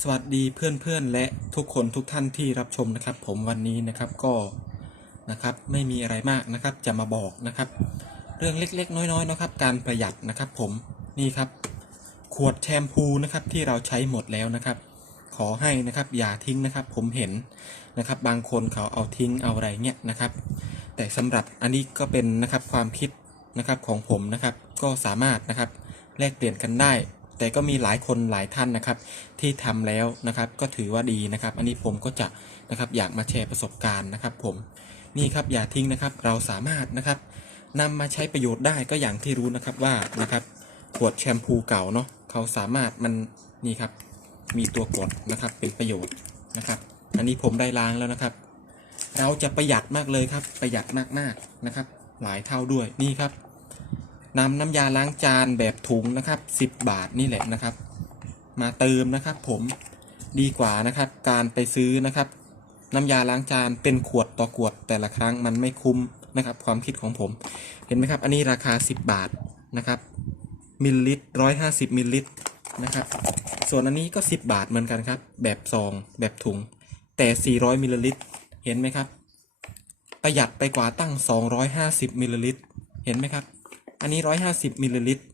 สวัสดีเพื่อนๆและทุกคนทุกท่านที่รับชมนะครับ ผมวันนี้นะครับก็นะครับไม่มีอะไรมากนะครับจะมาบอกนะครับ เรื่องเล็กๆ น้อยๆนะครับ การประหยัดนะครับ ผมนี่ครับ ขวดแชมพูนะครับที่เราใช้หมดแล้วนะครับ ขอให้นะครับอย่าทิ้งนะครับ ผมเห็นนะครับ บางคนเขาเอาทิ้งเอาอะไรเงี้ยนะครับ แต่สำหรับอันนี้ก็เป็นนะครับความคิดนะครับของผมนะครับ ก็สามารถนะครับแลกเปลี่ยนกันได้ แต่ก็มีหลายคนหลายท่านนะครับ ที่ทำแล้วนะครับ ก็ถือว่าดีนะครับ อันนี้ผมก็จะนะครับอยากมาแชร์ประสบการณ์นะครับ ผมนี่ครับอย่าทิ้งนะครับ เราสามารถนะครับนำมาใช้ประโยชน์ได้ก็อย่างที่รู้นะครับว่านะครับขวดแชมพูเก่าเนาะเขาสามารถมันนี่ครับ มีตัวกดนะครับเป็นประโยชน์นะครับ อันนี้ผมได้ล้างแล้วนะครับ เราจะประหยัดมากเลยครับ ประหยัดมากๆนะครับ หลายเท่าด้วยนี่ครับ นำน้ำยาล้างจานแบบถุงนะครับ 10 บาทนี่แหละนะครับ มาเติมนะครับผมดีกว่านะครับ การไปซื้อนะครับ น้ำยาล้างจานเป็นขวดต่อขวดแต่ละครั้งมันไม่คุ้มนะครับ ความคิดของผม เห็นไหมครับ อันนี้ราคา 10 บาทนะครับมิลลิลิตรร้อยห้าสิบมิลลิลิตรนะครับ ส่วนอันนี้ก็ 10 บาทเหมือนกันครับ แบบซอง แบบถุง แต่ 400มิลลิลิตรเห็นไหมครับ ประหยัดไปกว่าตั้ง 250มิลลิลิตรเห็นไหมครับ อันนี้ 150มิลลิลิตร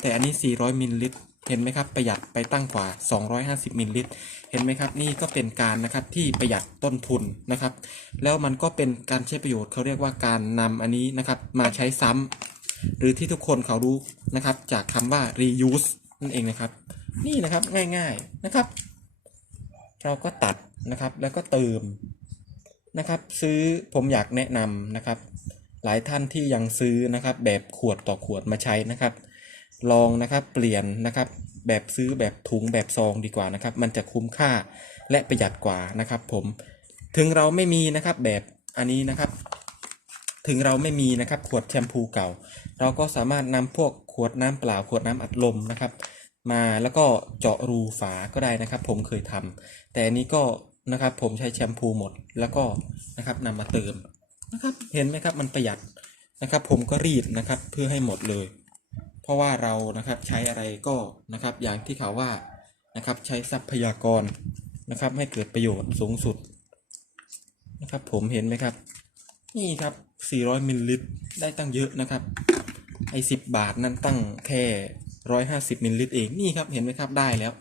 แต่อันนี้ 400มิลลิลิตรเห็นไหมครับประหยัดไปตั้งกว่า 250มิลลิลิตรเห็นไหมครับนี่ก็เป็นการนะครับที่ประหยัดต้นทุนนะครับ แล้วมันก็เป็นการใช้ประโยชน์เขาเรียกว่าการนำอันนี้นะครับมาใช้ซ้ำหรือที่ทุกคนเขารู้นะครับ จากคำว่า reuse นั่นเองนะครับ นี่นะครับง่ายๆนะครับ เราก็ตัดนะครับแล้วก็เติมนะครับ ซื้อผมอยากแนะนำนะครับ หลายท่านที่ยังซื้อนะครับ แบบขวดต่อขวดมาใช้นะครับ ลองนะครับเปลี่ยนนะครับ แบบซื้อแบบถุงแบบซองดีกว่านะครับ มันจะคุ้มค่าและประหยัดกว่านะครับ ผมถึงเราไม่มีนะครับแบบอันนี้นะครับ ถึงเราไม่มีนะครับขวดแชมพูเก่า เราก็สามารถนำพวกขวดน้ำเปล่าขวดน้ำอัดลมนะครับ มาแล้วก็เจาะรูฝาก็ได้นะครับ ผมเคยทำแต่อันนี้ก็นะครับผมใช้แชมพูหมดแล้วก็นะครับนำมาเติม นะครับ เห็นไหมครับมันประหยัดนะครับ ผมก็รีดนะครับเพื่อให้หมดเลย เพราะว่าเรานะครับใช้อะไรก็นะครับอย่างที่เขาว่านะครับใช้ทรัพยากรนะครับ ให้เกิดประโยชน์สูงสุดนะครับผมเห็นไหมครับ นี่ครับ 400มิลลิลิตรได้ตั้งเยอะนะครับ ไอ้10 บาทนั้นตั้งแค่ 150มิลลิลิตรเองนี่ครับเห็นไหมครับได้แล้ว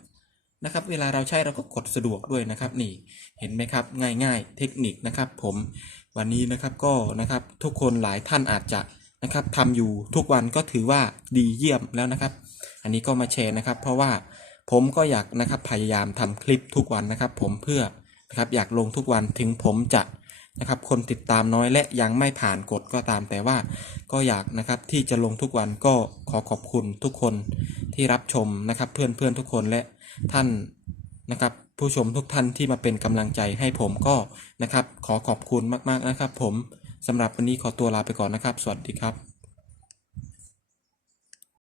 นะครับ เวลาเราใช้เราก็กดสะดวกด้วยนะครับนี่เห็นไหมครับง่ายๆ เทคนิคนะครับผมวันนี้นะครับก็นะครับทุกคนหลายท่านอาจจะนะครับทำอยู่ทุกวันก็ถือว่าดีเยี่ยมแล้วนะครับ อันนี้ก็มาแชร์นะครับ เพราะว่าผมก็อยากนะครับพยายามทำคลิปทุกวันนะครับ ผมเพื่อนะครับอยากลงทุกวันถึงผมจะ นะครับ คนติดตามน้อยและยังไม่ผ่านกฎก็ตามแต่ว่า ก็อยากนะครับที่จะลงทุกวันก็ขอขอบคุณทุกคนที่รับชมนะครับเพื่อนเพื่อนทุกคนและท่านนะครับ ผู้ชมทุกท่านที่มาเป็นกำลังใจให้ผมก็นะครับ ขอขอบคุณมากๆนะครับ ผมสำหรับวันนี้ขอตัวลาไปก่อนนะครับ สวัสดีครับ